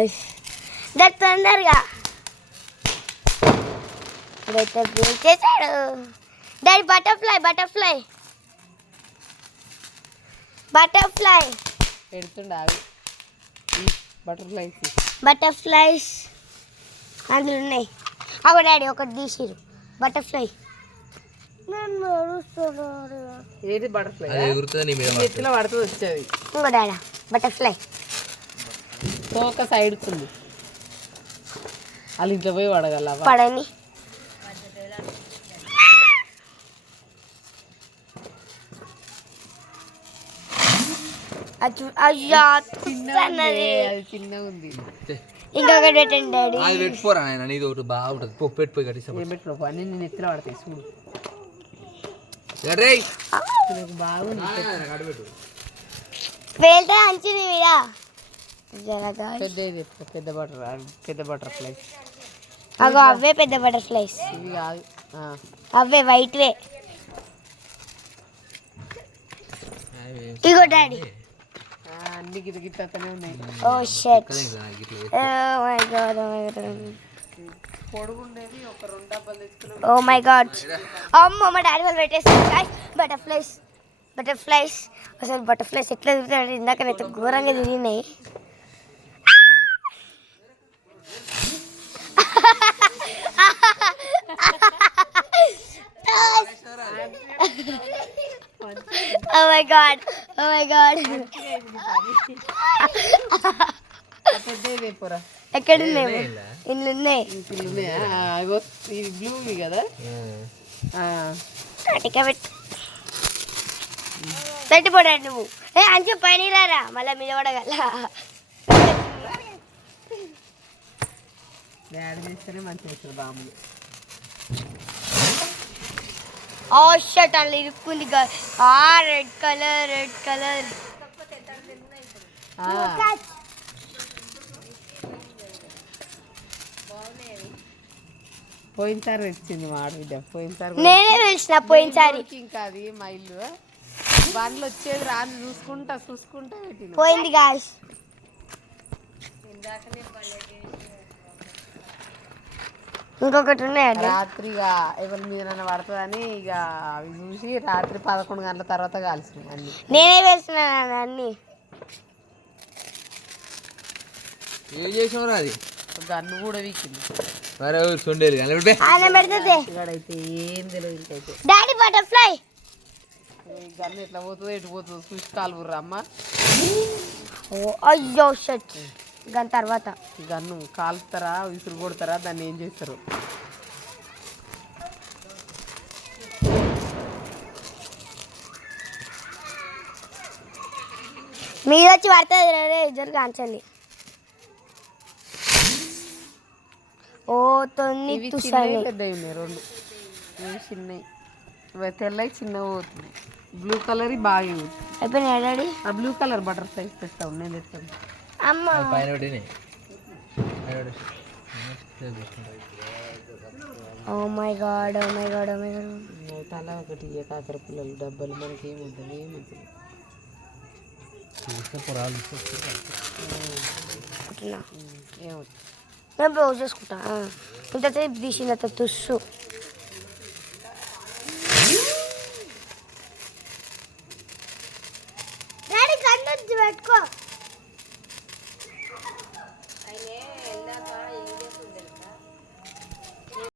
Guys that తొందరగా ఇప్పుడైతే break చేశాడు డాడీ బటర్ఫ్లై పెడుతుండ బటర్ఫ్లైస్ అందులో ఉన్నాయి అగో డాడీ ఒకటి తీసిరు బటర్ఫ్లై ఏది బటర్ఫ్లై ఎత్తులో పడుతుంది వచ్చేది ఇంకో డాడా బటర్ఫ్లై తోక సైడ్కి ఉంది వాళ్ళు ఇంట్లో పోయి పడగల పడని అయ్యా అది చిన్న ఉంది ఇంకొకటి పెట్టండి డాడీ అది పెట్టుకోరా నాయన నీది ఒకటి బాగుంటుంది పప్పు పెట్టిపోయి కట్టేసా ఏం పెట్టుకో అన్ని నేను ఎత్తులో పడతాయి చూడు బాగుంది వెళ్తే అంచిని మీరా జరగా పెద్ద బటర్ఫ్లైస్ అగో అవే పెద్ద బటర్ఫ్లైస్ ఇవి కాదు అవే వైట్వే ఇగో డాడీ అన్ని గిత గిత్తనే ఉన్నాయి ఓ షట్ ఓ మై గాడ్ పొడుగుండేది ఒక 2 డబ్బాలు తెచ్చుకున్నాం ఓ మై గాడ్ అమ్మో మా డాడీ వాళ్ళు పెట్టేసారు గాయ్స్ బటర్ఫ్లైస్ అసలు బటర్ఫ్లైస్ ఎట్లా తిరుగుతాడు ఇందాక అయితే ఘోరంగా తిరిగినాయి Oh my god. ఎక్కడ ఉన్నాయి ఇల్లు ఉన్నాయి ఇది బ్లూ కదా పెట్టిపోడాడు నువ్వు అంచు పైన రారా మళ్ళీ మీద పడగల డాడీ చేస్తేనే మంచిగా వస్తుంది బాంబులు ఓ షట్ అలా ఇరుక్కుంది రెడ్ కలర్ పోయినసారి వచ్చింది మా ఆడబిడ్డ నేనే తెలిసిన పోయినసారి ఇంకా అది మా ఇల్లు బండ్లు వచ్చేది రాని చూసుకుంటా పెట్టిన పోయింది గాయ్స్ ఇంకొకటి ఉన్నాయండి రాత్రిగా ఎవరి మీద పడుతుందని ఇక అవి చూసి రాత్రి 11 గంటల తర్వాత కాల్సిన అన్ని నేనే వేస్తున్నాను అన్ని ఏం చేసినవరా అది గన్ను కూడా వీకింది పెడితే ఏం తెలియదు డాడీ బటర్ఫ్లై గన్ను ఎట్లా పోతుందో ఎటు పోతుందో చూసి కాలుగుర్రా అమ్మ అయ్యో షట్ దాని తర్వాత గన్ను కాలుస్తారా విసురు కొడతారా దాన్ని ఏం చేస్తారు మీరు వచ్చి పడుతుంది ఇద్దరు కాంచండి ఓ తొన్ని పెద్దవి ఉన్నాయి 2 ఇవి చిన్నవి తెల్లవి చిన్నవి పోతుంది బ్లూ కలర్ బాగా అయిపోయినా డాడీ ఆ బ్లూ కలర్ బటర్ఫ్లైస్ తెస్తాను నేను తెస్తాను అమ్మ ఓ మై గాడ్ తల ఒకటి కాకర పిల్లలు డబ్బాలు మనకి ఏముంటుంది ఏముంటుంది నేను బ్లౌజ్ చేసుకుంటా ఇంత తీసిన తుస్సు